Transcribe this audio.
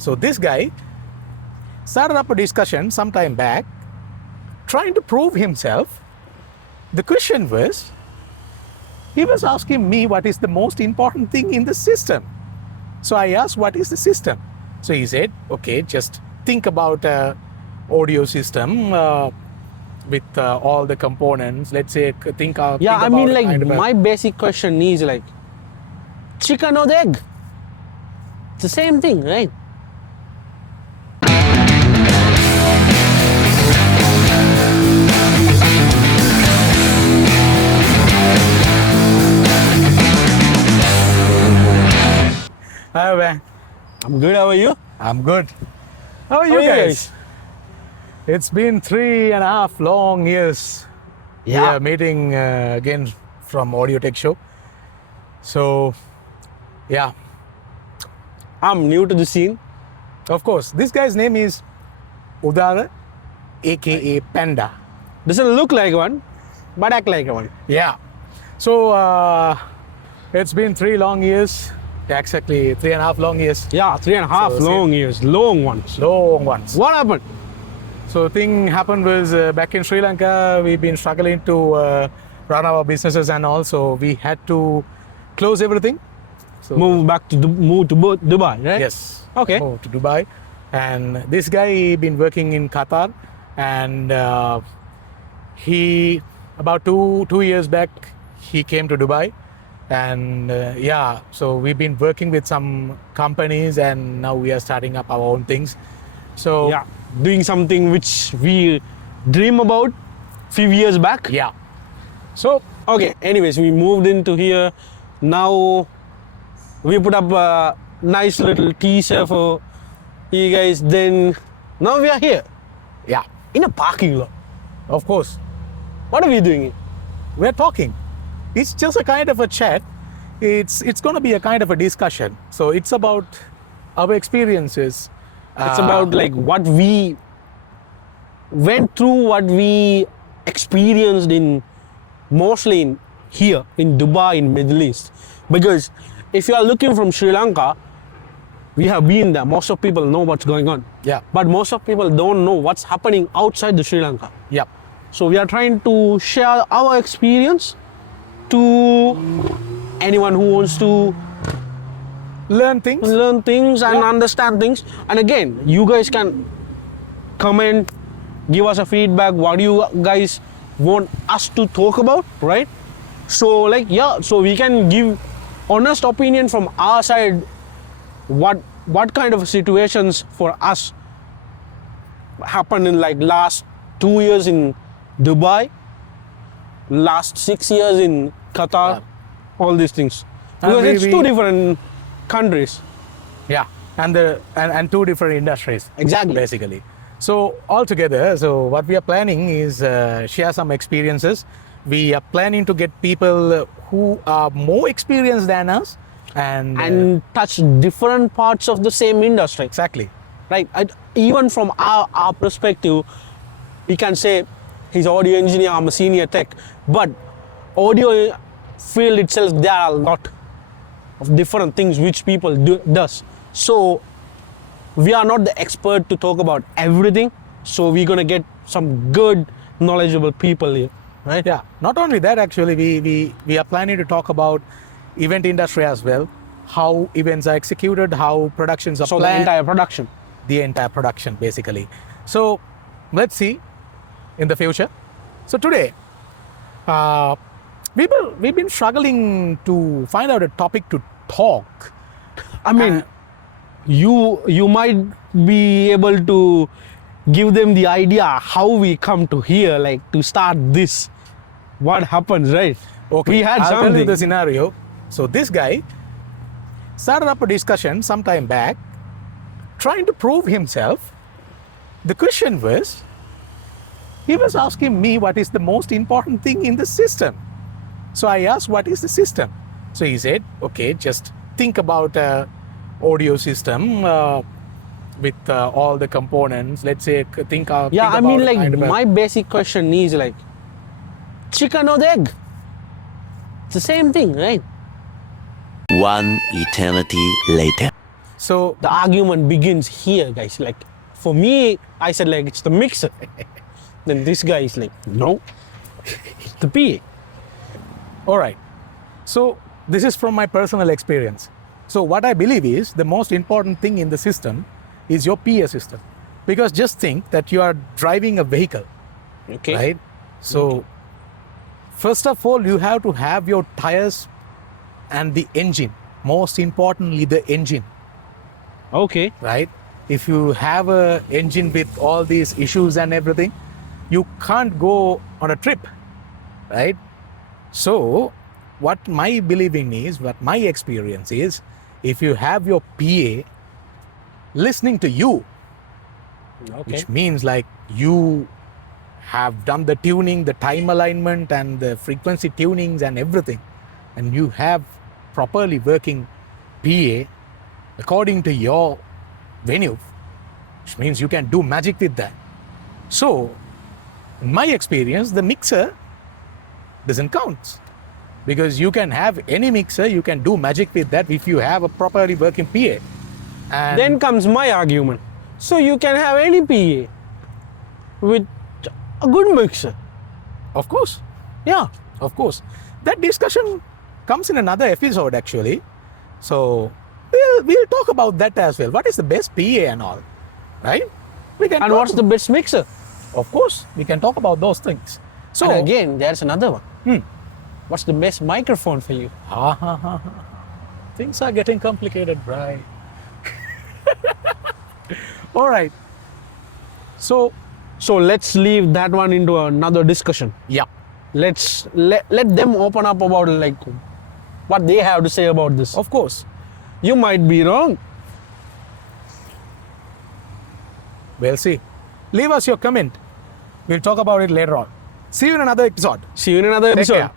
So this guy started up a discussion some time back, trying to prove himself. The question was, he was asking me what is the most important thing in the system. So I asked, what is the system? So he said, okay, just think about a audio system with all the components. Let's say, think Yeah, think I mean, about like, kind of a- my basic question is like, chicken or the egg? It's the same thing, right? Hi, man. I'm good, how are you? I'm good. How are How you are you guys? It's been 3.5 long years. We Yeah. are meeting again from Audio Tech Show. So, yeah, I'm new to the scene. of course, this guy's name is Udara, aka Panda. Doesn't look like one, but act like one. Yeah. So, it's been 3 long years, exactly 3.5 long years, Yeah, 3.5 So, long years, long ones. long ones. What happened? So thing happened was back in Sri Lanka, we've been struggling to run our businesses, and also we had to close everything. So Move to Dubai, right? yes, Okay. moved to Dubai, and this guy he been working in Qatar, and he about two years back he came to Dubai, and yeah, so we've been working with some companies, and now we are starting up our own things. So Yeah, doing something which we dream about few years back. yeah. So Okay, anyways, we moved into here. Now we put up a nice little teaser for you guys. Then now we are here yeah, in a parking lot. of course. What are we doing here? We're talking. It's just a kind of a chat. It's going to be a kind of a discussion. So it's about our experiences. It's about like what we went through, what we experienced in mostly in here in Dubai, in Middle East. Because if you are looking from Sri Lanka, we have been there. Most of people know what's going on. Yeah. But most of people don't know what's happening outside the Sri Lanka. Yeah. So we are trying to share our experience to anyone who wants to Learn things. learn things and Yeah. understand things. And again, you guys can comment, give us a feedback. What do you guys want us to talk about, right? So like, yeah, so we can give honest opinion from our side. What kind of situations for us happened in like last 2 years in Dubai, last 6 years in Qatar, all these things. And Because it's we- two different countries. Yeah. And two different industries. Exactly. Basically. So altogether, so what we are planning is share some experiences. We are planning to get people who are more experienced than us, and touch different parts of the same industry, exactly. right? Even from our perspective, we can say he's audio engineer, I'm a senior tech, but audio field itself, there are a lot of different things which people does. So we are not the expert to talk about everything, so we're gonna get some good knowledgeable people here, right? Yeah. Not only that, actually, we are planning to talk about event industry as well, how events are executed, how productions are So the planned, entire production. the entire production basically. So let's see in the future. So today, we've been struggling to find out a topic to talk. I mean, you might be able to give them the idea how we come to here, like to start this. What happens, right? Okay, We had I'll tell you something. the scenario. So this guy started up a discussion some time back, trying to prove himself. The question was, he was asking me what is the most important thing in the system. So I asked, what is the system? So he said, okay, just think about a audio system with all the components. Let's say, think Yeah, think I mean, about like kind of a- my basic question is like, chicken or the egg? It's the same thing, right? One eternity later. So The argument begins here, guys. Like, for me, I said like it's the mixer. Then this guy is like, no, it's the PA. all right. So this is from my personal experience. So what I believe is the most important thing in the system is your PA system. Because just think that you are driving a vehicle, Okay. right? So first of all, you have to have your tires and the engine. Most importantly, the engine, Okay. right? If you have a engine with all these issues and everything, you can't go on a trip, right? So what my believing is, what my experience is, if you have your PA listening to you, Okay. which means like you have done the tuning, the time alignment and the frequency tunings and everything, and you have properly working PA according to your venue, which means you can do magic with that. So in my experience, the mixer doesn't count, because you can have any mixer, you can do magic with that if you have a properly working PA. And Then comes my argument. So you can have any PA with a good mixer. of course, Yeah. of course, that discussion comes in another episode actually. So we'll talk about that as well. What is the best PA and all, right? We can And talk what's the best mixer? Of course, we can talk about those things. So And again, there's another one. Hmm. What's the best microphone for you? Things are getting complicated, right? All right. So So let's leave that one into another discussion. yeah, Let's let them open up about like what they have to say about this. of course. You might be wrong. We'll see. Leave us your comment. We'll talk about it later on. See you in another episode. See you in another Take episode. care.